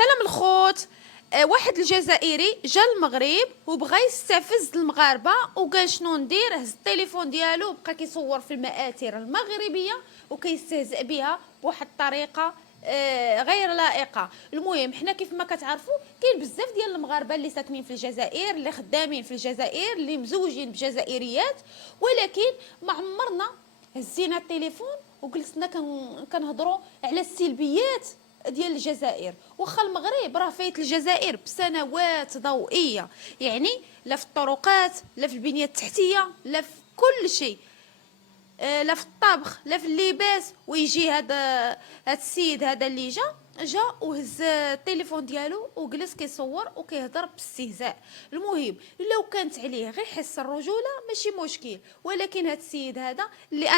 سلام الخوت. واحد الجزائري جا المغرب وبغى يستفز المغاربه وقال شنو ندير. هز التليفون ديالو بقى كيصور في المآثر المغربيه وكيستهزئ بها بواحد الطريقه غير لائقه. المهم حنا كيف ما كتعرفوا كاين بزاف ديال المغاربه اللي ساكنين في الجزائر، اللي خدامين في الجزائر، اللي مزوجين بجزائريات، ولكن ما عمرنا هزينا التليفون وجلسنا كنهضروا على السلبيات ديال الجزائر. واخا المغرب راه فايت الجزائر بسنوات ضوئيه، يعني لا في الطرقات، لا في البنيه التحتيه، لا في كل شيء، لا في الطبخ، لا في اللباس. ويجي هذا السيد هذا اللي جا وهز التليفون ديالو وجلس كيصور وكيهضر باستهزاء. المهم لو كانت عليه غير حس الرجوله ماشي مشكل، ولكن هذا السيد هذا اللي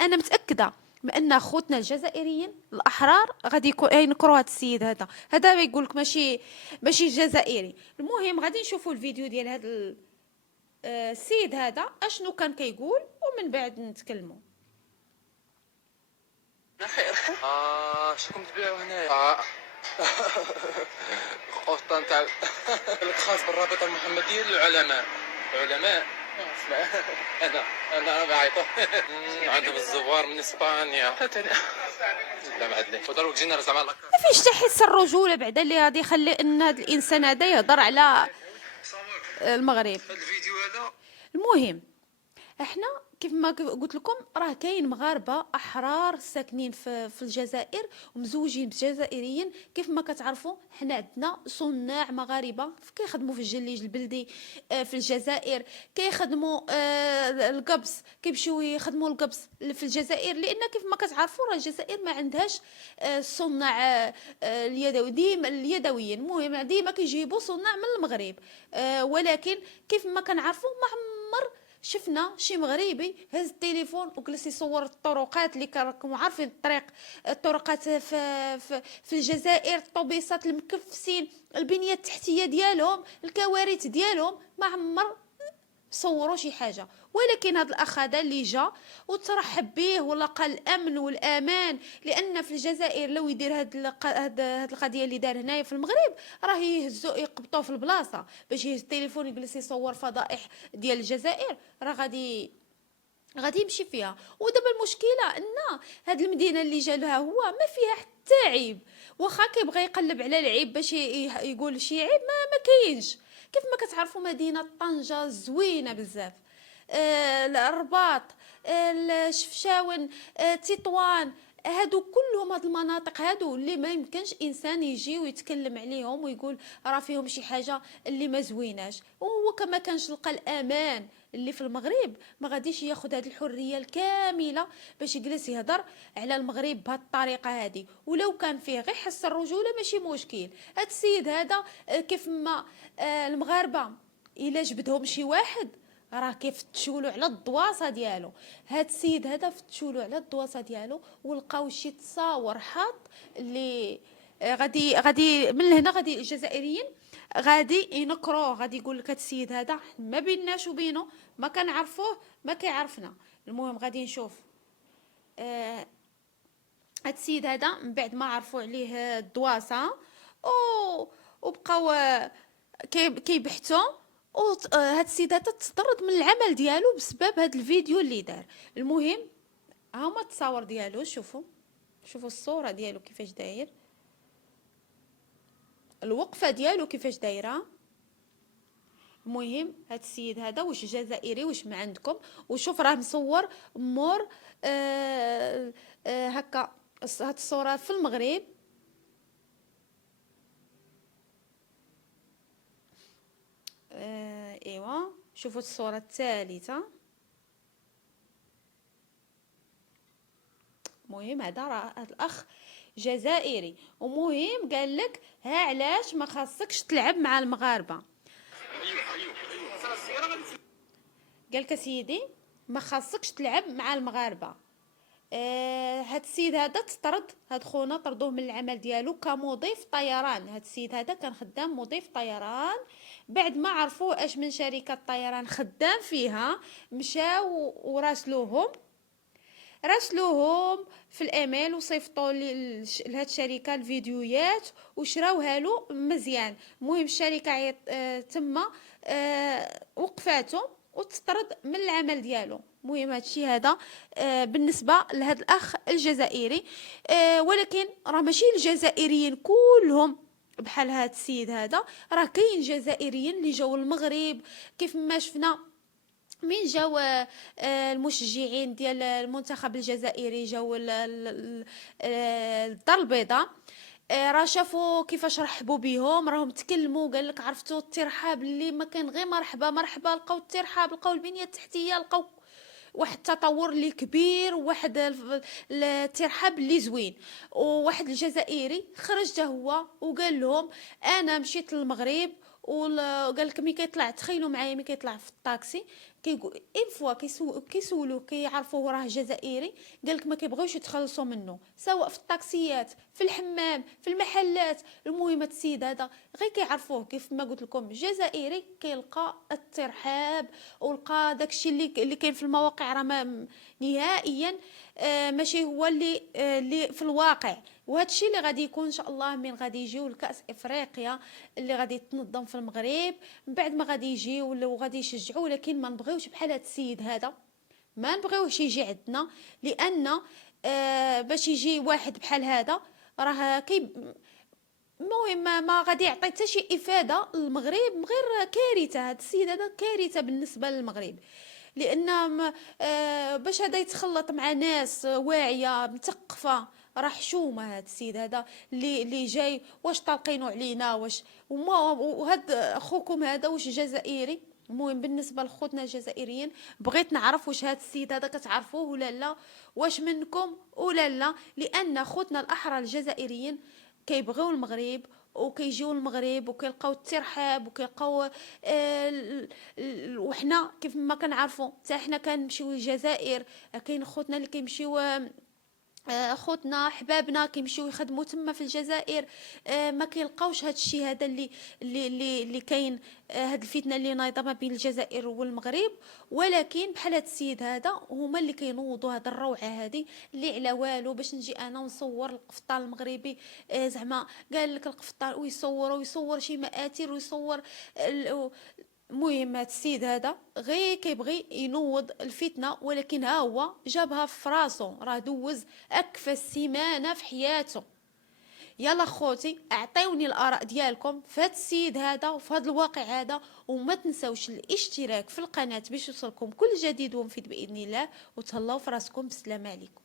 انا متاكده بان خوتنا الجزائريين الاحرار غادي ينكروا هذا السيد هذا ما يقول لك ماشي جزائري. المهم غادي نشوفوا الفيديو ديال هذا السيد هذا اشنو كان كيقول ومن بعد نتكلموا. خير. شكون تبيعوا هنايا؟ القوطه نتاع الخاص بالرابطه المحمديه للعلماء. علماء اسمع. انا بعيطوا عندهم الزوار من اسبانيا. لا ما عندنا ودروك جينا زعما ما فيش حتى حس الرجوله بعدا اللي غادي يخلي ان هذا الانسان هذا يهضر على المغرب. هذا الفيديو هذا. المهم احنا كيف ما قلت لكم راه كاين مغاربه احرار ساكنين في الجزائر ومزوجين بجزائريين. كيف ما كتعرفوا حنا عندنا صناع مغاربه كيخدموا في الجليج البلدي في الجزائر، كيخدموا القبص، كيمشيو يخدموا القبص في الجزائر، لان كيف ما كتعرفوا راه الجزائر ما عندهاش الصناع اليدوي ديما اليدويين. المهم ديما كيجيبوا صناع من المغرب، ولكن كيف ما كنعرفوا ما عمر شفنا شي مغربي هز التليفون وجلس يصور الطرقات اللي راكم عارفين الطرقات في الجزائر، الطوبيسات المكفسين، البنيه التحتيه ديالهم، الكوارث ديالهم، ما عمر صوروا شي حاجه. ولكن هذا الاخ هذا اللي جا وترحب به ولقى الامن والامان، لان في الجزائر لو يدير هاد القضيه اللي دار هنايا في المغرب راه يهزو يقبطوه في البلاصه باش يهز التليفون يجلس يصور فضائح ديال الجزائر، راه غادي يمشي فيها. ودابا المشكله ان هاد المدينه اللي جا لها هو ما فيها حتى عيب، واخا كيبغي يقلب على العيب باش يقول شي عيب ما كاينش. كيف ما كتعرفوا مدينه طنجه زوينه بزاف، الرباط، الشفشاون، تطوان، هادو كلهم هاد المناطق هادو اللي ما يمكنش انسان يجي ويتكلم عليهم ويقول راه فيهم شي حاجه اللي ما زويناش. وهو كما كانش لقى الامان اللي في المغرب ما غاديش ياخذ هذه الحريه الكامله باش يجلس يهضر على المغرب بهذه الطريقه هذه. ولو كان فيه غير حس الرجوله ماشي مشكل. هذا السيد هذا كيف ما المغاربه الا جبدهم شي واحد راه كيفتشولو على الدواسه ديالو. هاد السيد هذا فتشولو على الدواسه ديالو ولقاو شي تصاور حاط اللي غادي من هنا غادي الجزائريين غادي ينكروه، غادي يقول لك هاد السيد هذا ما بيناش وبينه، ما كنعرفوه ما كيعرفنا. المهم غادي نشوف هاد السيد هذا من بعد ما عرفوا عليه الدواسه وبقاو كيبحثوا. هاد السيد هذا تطرد من العمل ديالو بسبب هاد الفيديو اللي دار. المهم ها هما التصاور ديالو، شوفوا الصوره ديالو كيفاش داير، الوقفه ديالو كيفاش دايره. المهم هاد السيد هذا واش جزائري واش ما عندكم، وشوف راه مصور مور هكا هاد الصوره في المغرب. ايوا شوفوا الصوره الثالثه. المهم هذا راه هاد الاخ جزائري، ومهم قال لك ها علاش ما خاصكش تلعب مع المغاربه. قال لك سيدي ما خاصكش تلعب مع المغاربه. هاد السيد هذا تطرد، هاد خونا طردوه من العمل ديالو كمضيف طيران. هاد السيد هذا كان خدام مضيف طيران، بعد ما عرفوه اش من شركه طيران خدام فيها مشاو وراسلوهم. راسلوهم في الايميل وصيفطوا لهاد الشركه الفيديوهات وشراوها له مزيان. المهم الشركه تما وقفاتهم وتطرد من العمل ديالو. المهم هادشي هذا بالنسبه لهذا الاخ الجزائري. ولكن راه ماشي الجزائريين كلهم بحال هاد السيد هذا، راه كاين جزائريين اللي جاوا المغرب كيف ما شفنا من جاو المشجعين ديال المنتخب الجزائري جاو الدار البيضاء. راه شافوا كيفاش رحبوا بهم، راهم تكلموا قال لك عرفتوا الترحاب اللي ما كان غير مرحبا مرحبا، لقاو الترحاب، لقاو البنيه التحتيه، لقاو واحد التطور اللي كبير، واحد الترحاب اللي زوين. وواحد الجزائري خرج حتى هو وقال لهم انا مشيت للمغرب، وقال لك ملي كيطلع تخيلوا معايا ملي كيطلع في الطاكسي كيقول ان فوا كيسولوه كيعرفوه راه جزائري، قال لك ما كيبغيوش يتخلصوا منه، سواء في الطاكسيات في الحمام في المحلات. المهم السيد هذا غير كيعرفوه كيف ما قلت لكم جزائري كيلقى الترحاب ولقى داكشي اللي كاين في المواقع راه نهائيا ماشي هو اللي في الواقع. وهذا الشيء اللي غادي يكون ان شاء الله من غادي يجيو لكاس افريقيا اللي غادي تنظم في المغرب، من بعد ما غادي يجيو وغادي يشجعوا. لكن ما نبغيوش بحال هذا السيد هذا، ما نبغيوش يجي عندنا، لان باش يجي واحد بحال هذا راه المهم ما غادي يعطي حتى شي افاده للمغرب، غير كارثه. هذا السيد هذا كارثه بالنسبه للمغرب، لان باش هذا يتخلط مع ناس واعيه مثقفه. راه حشومه هذا السيد هذا اللي جاي واش طالقينو علينا واش. وهاد اخوكم هذا واش جزائري؟ المهم بالنسبه لخوتنا الجزائريين بغيت نعرف واش هاد السيد هذا كتعرفوه ولا لا، واش منكم ولا لا، لان خوتنا الاحرار الجزائريين كيبغيو المغرب وكيجيو المغرب وكيلقاو الترحاب وكيلقاو وحنا كيف ما كنعرفوا حتى حنا كنمشيو للجزائر. كاين خوتنا اللي كيمشيو خوتنا احبابنا كيمشيو يخدموا تما في الجزائر، ما كيلقاوش هذا الشيء هذا اللي كاين، هاد الفتنه اللي نايضه ما بين الجزائر والمغرب. ولكن بحال هاد السيد هذا هما اللي كينوضوا هاد الروعه هذه اللي على والو باش نجي انا ونصور القفطان المغربي. زعما قال لك القفطان ويصور شي مآثر ويصور المهم هاد السيد هذا غير كيبغي ينوض الفتنه، ولكن ها هو جابها في راسو، راه دوز اكفى السيمانه في حياته. يلا خوتي اعطيوني الاراء ديالكم في هاد السيد هذا وفي هاد الواقع هذا، وما تنساوش الاشتراك في القناه باش يوصلكم كل جديد ومفيد باذن الله. وتهلاو في راسكم، بسلام عليكم.